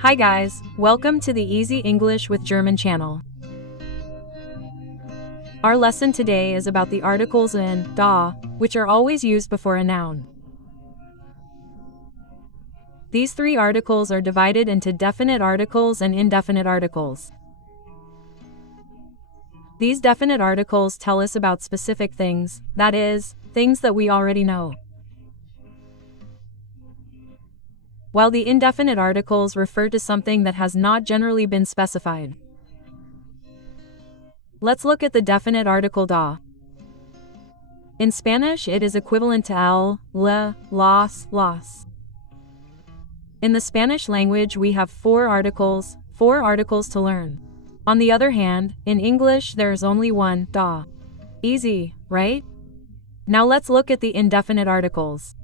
Hi guys, welcome to the Easy English with German channel. Our lesson today is about the articles in da, which are always used before a noun. These three articles are divided into definite articles and indefinite articles. These definite articles tell us about specific things, that is, things that we already know. While the indefinite articles refer to something that has not generally been specified. Let's look at the definite article da. In Spanish, it is equivalent to el, le, las. In the Spanish language, we have four articles to learn. On the other hand, in English, there is only one, da. Easy, right? Now let's look at the indefinite articles.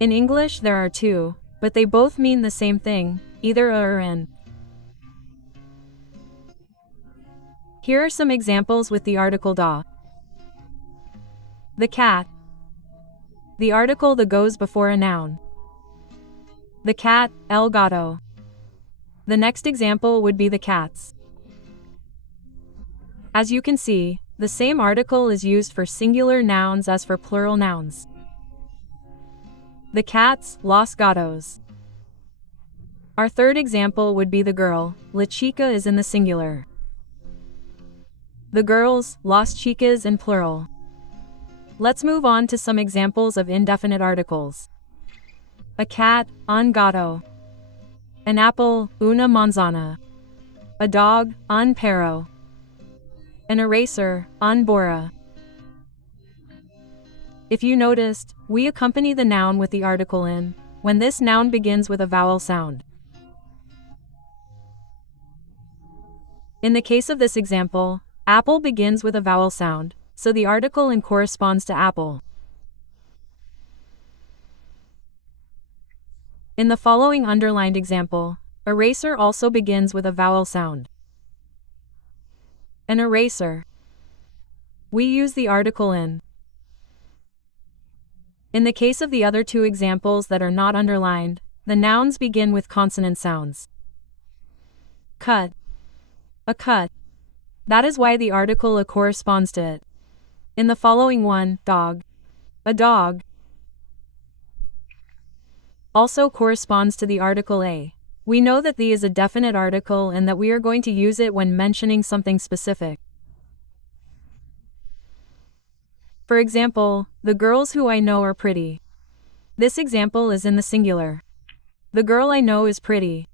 In English, there are two, but they both mean the same thing, either a or an. Here are some examples with the article da. The cat. The article that goes before a noun. The cat, el gato. The next example would be the cats. As you can see, the same article is used for singular nouns as for plural nouns. The cats, los gatos. Our third example would be the girl, la chica is in the singular. The girls, las chicas in plural. Let's move on to some examples of indefinite articles. A cat, un gato. An apple, una manzana. A dog, un perro. An eraser, un borra. If you noticed, we accompany the noun with the article in, when this noun begins with a vowel sound. In the case of this example, apple begins with a vowel sound, so the article in corresponds to apple. In the following underlined example, eraser also begins with a vowel sound. An eraser. We use the article in. In the case of the other two examples that are not underlined, the nouns begin with consonant sounds. Cut. A cut. That is why the article a corresponds to it. In the following one, dog. A dog. Also corresponds to the article a. We know that the is a definite article and that we are going to use it when mentioning something specific. For example, the girls who I know are pretty. This example is in the singular. The girl I know is pretty.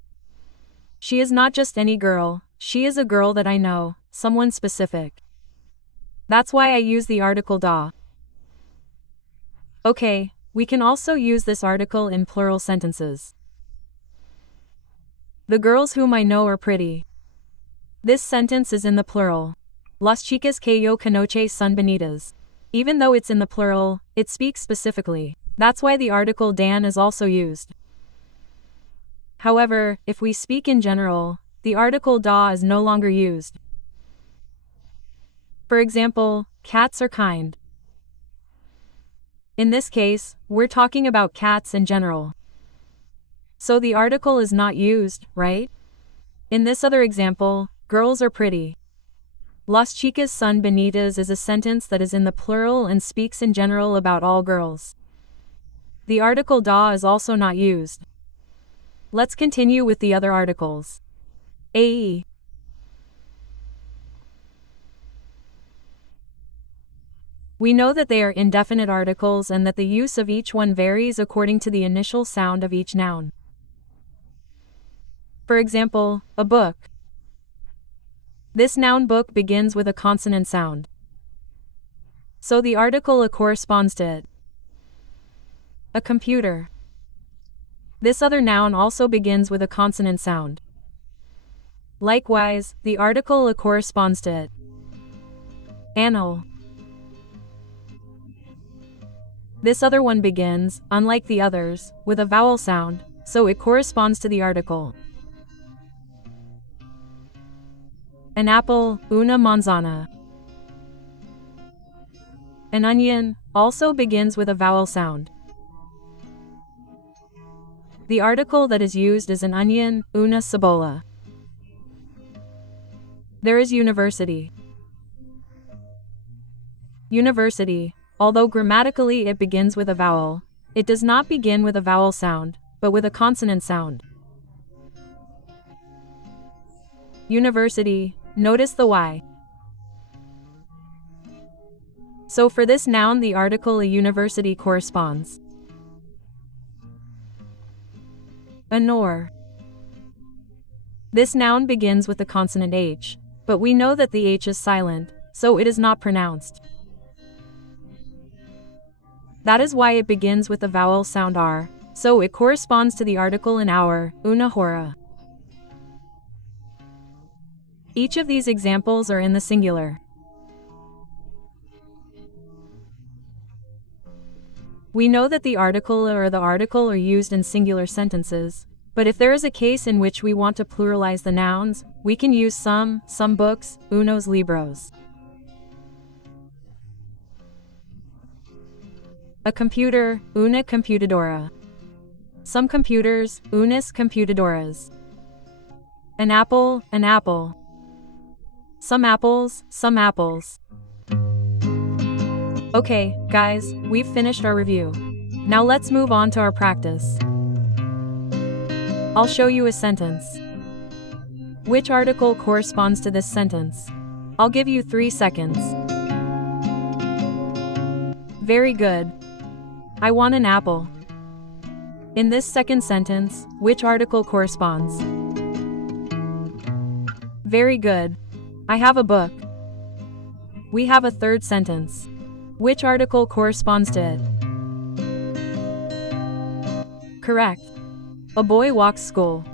She is not just any girl, she is a girl that I know, someone specific. That's why I use the article da. Okay, we can also use this article in plural sentences. The girls whom I know are pretty. This sentence is in the plural. Las chicas que yo conoce son bonitas. Even though it's in the plural, it speaks specifically. That's why the article dan is also used. However, if we speak in general, the article da is no longer used. For example, cats are kind. In this case, we're talking about cats in general. So the article is not used, right? In this other example, girls are pretty. Las chicas son bonitas is a sentence that is in the plural and speaks in general about all girls. The article da is also not used. Let's continue with the other articles. A. We know that they are indefinite articles and that the use of each one varies according to the initial sound of each noun. For example, a book. This noun book begins with a consonant sound. So the article a corresponds to it. A computer. This other noun also begins with a consonant sound. Likewise, the article a corresponds to it. Annal. This other one begins, unlike the others, with a vowel sound, so it corresponds to the article. An apple, una manzana. An onion also begins with a vowel sound. The article that is used is an onion, una cebola. There is university. University, although grammatically it begins with a vowel, it does not begin with a vowel sound, but with a consonant sound. University, notice the Y. So for this noun the article a university corresponds. Honor. This noun begins with the consonant H, but we know that the H is silent, so it is not pronounced. That is why it begins with the vowel sound R, so it corresponds to the article in hour, una hora. Each of these examples are in the singular. We know that the article or the article are used in singular sentences, but if there is a case in which we want to pluralize the nouns, we can use some books, unos libros. A computer, una computadora. Some computers, unas computadoras. An apple, an apple. Some apples, some apples. Okay, guys, we've finished our review. Now let's move on to our practice. I'll show you a sentence. Which article corresponds to this sentence? I'll give you 3 seconds. Very good. I want an apple. In this second sentence, which article corresponds? Very good. I have a book. We have a third sentence. Which article corresponds to it? Correct. A boy walks school.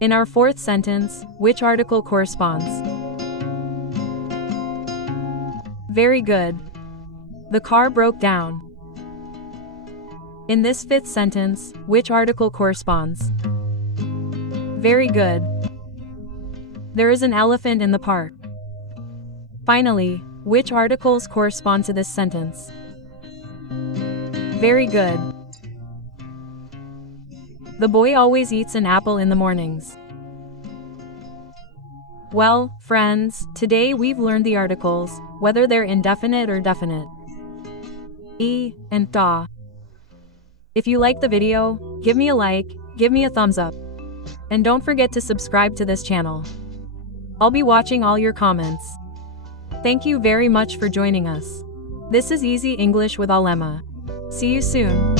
In our fourth sentence, which article corresponds? Very good. The car broke down. In this fifth sentence, which article corresponds? Very good. There is an elephant in the park. Finally, which articles correspond to this sentence? Very good. The boy always eats an apple in the mornings. Well, friends, today we've learned the articles, whether they're indefinite or definite. E and da. If you like the video, give me a like, give me a thumbs up. And don't forget to subscribe to this channel. I'll be watching all your comments. Thank you very much for joining us. This is Easy English with Alema. See you soon.